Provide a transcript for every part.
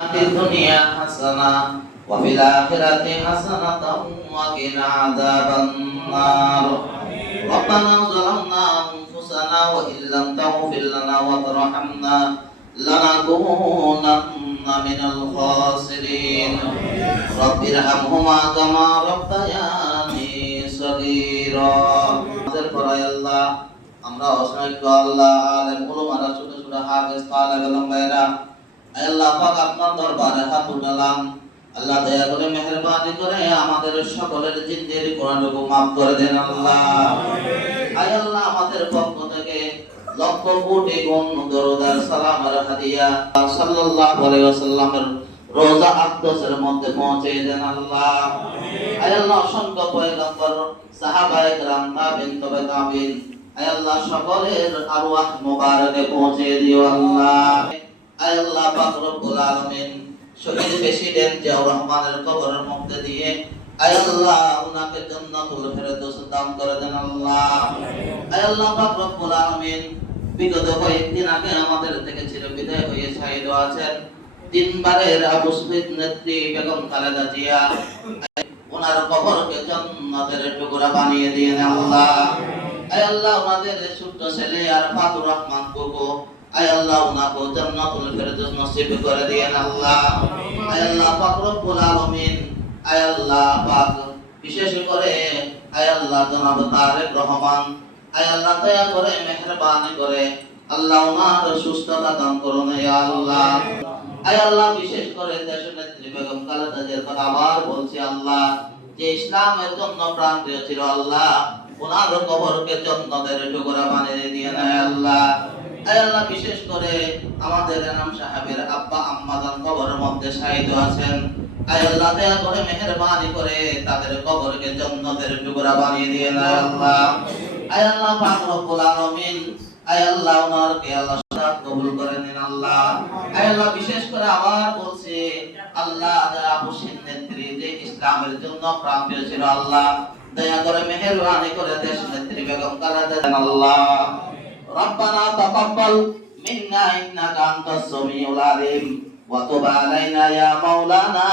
في الدنيا حسنة وفي الآخرة حسنة وقنا عذاب النار ربنا ظلمنا أنفسنا وإن لم تغفر لنا وترحمنا لنكونن من الخاسرين رب ارحمهما كما ربياني صغيرا আল্লাহ আমরা অসংখ্য আল্লাহ আলেম উলামারা ছোট ছোট হাফেজ তালেব ইলম ভাইরা আল্লাহ পাক আপনার দরবারে হাত উঠালাম আল্লাহ দয়া করে মেহেরবানি করে আমাদের সকলের জিন্দেগি গুনাহটুকু maaf করে দেন আল্লাহ আয় আল্লাহ আমাদের পক্ষ থেকে লক্ষ কোটি গুণ দরুদ আর সালাম আর হাদিয়া সাল্লাল্লাহু আলাইহি ওয়াসাল্লামের রোজা আকদসের মধ্যে পৌঁছে দেন আল্লাহ আয় আল্লাহ অসংখ্য পয়গম্বর সাহাবায়ে কেরাম তাবিন তবে তাবিন আয় আল্লাহ সকলের আরওয়াহ মুবারকে পৌঁছে দিও আল্লাহ আয় আল্লাহ পাক রব্বুল আলামিন শহীদ প্রেসিডেন্ট জিয়াউর রহমানের কবরের মধ্যে দিয়ে আয় আল্লাহ উনাকে জান্নাতুল ফেরদৌস দান করে দেন আল্লাহ আয় আল্লাহ পাক রব্বুল আলামিন বিগত কয়েকদিন আগে আমাদের থেকে চিরবিদায় হয়ে শহীদ আছেন তিনবারের আবু সুফিয়ান নেত্রী বেগম খালেদা জিয়া ওনার কবরকে জান্নাতের টুকরা বানিয়ে দিয়েন আল্লাহ আয় আল্লাহ ওনাদের ছোট্ট ছেলে আরফাতুর রহমান কোকো আয় আল্লাহ ওনাকে জান্নাতুল ফেরদৌস নসিব করে দিয়েন আল্লাহ আয় আল্লাহ পাক রব্বুল আলামিন আয় আল্লাহ পাক বিশেষ করে আয় আল্লাহ জনাব তারেক রহমান আয় আল্লাহ দয়া করে মেহেরবানি করে আল্লাহ ওনার সুস্থতা দান করুন ইয়া আল্লাহ আয় আল্লাহ বিশেষ করে দেশনেত্রী বেগম খালেদা জিয়ার কথা আবার বলছি আল্লাহ যে ইসলামের জন্য প্রাণ দিয়েছিল আল্লাহ ওনার কবরকে জান্নাতের টুকরা বানিয়ে দিয়েন আল্লাহ আয় আল্লাহ বিশেষ করে আমাদের এনাম সাহেবের আব্বা আম্মা জান কবরের মধ্যে শাহীদ আছেন আয় আল্লাহ দয়া করে মেহেরবানি করে তাদের কবরকে জান্নাতের টুকরা বানিয়ে দিয়েন আল্লাহ আয় আল্লাহ পাক রব্বুল আলামিন আয় আল্লাহ ওনারকে আল্লাহ সাদাত কবুল করে নিন আল্লাহ আয় আল্লাহ বিশেষ করে আবার বলছি আল্লাহ আবু সিন নেত্রী যে ইসলামের জন্য প্রাণ দিয়েছিল আল্লাহ দয়া করে মেহেরবানি করে দেশ নেত্রী বেগম খালেদা জিয়া আল্লাহ ربنا تقبل منا إنك أنت السميع العليم وتب علينا يا مولانا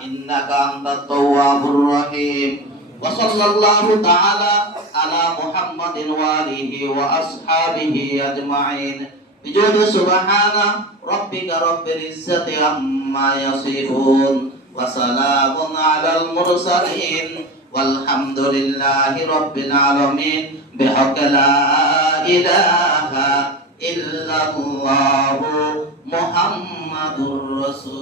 إنك أنت التواب الرحيم وصلى الله تعالى على محمد وآله وأصحابه أجمعين بجود سبحان ربك رب العزة عما يصفون وسلام على المرسلين والحمد لله رب العالمين بحق لا إله إلا الله محمد رسول